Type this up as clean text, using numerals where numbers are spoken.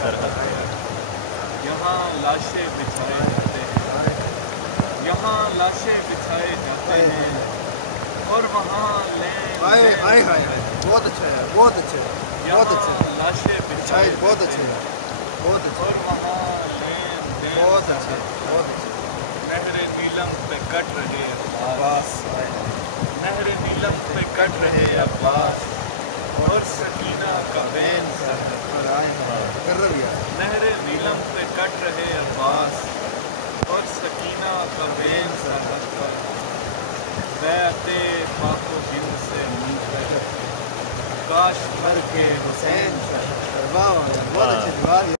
سرحد پر یہاں لاشیں بچھائے جاتے ہیں، یہاں لاشیں بچھائے جاتے ہیں اور وہاں بہت اچھا ہے، بہت اچھا ہے، بہت اچھا ہے، لاشیں بچھائے بہت اچھے ہیں، بہت اچھا، اور وہاں لین دین بہت اچھے، بہت اچھے، نہر نیلم پہ کٹ رہے عباس، نہر نیلم پہ کٹ رہے عباس اور سکینہ کا بین سرحد پر، نہر نیلم پہ کٹ رہے عباس اور سکینہ کا بین سرحد پر، بیعت پاک و ہند سے منتظر کاش بھر کے حسین سرحد پر۔ بہت اچھے،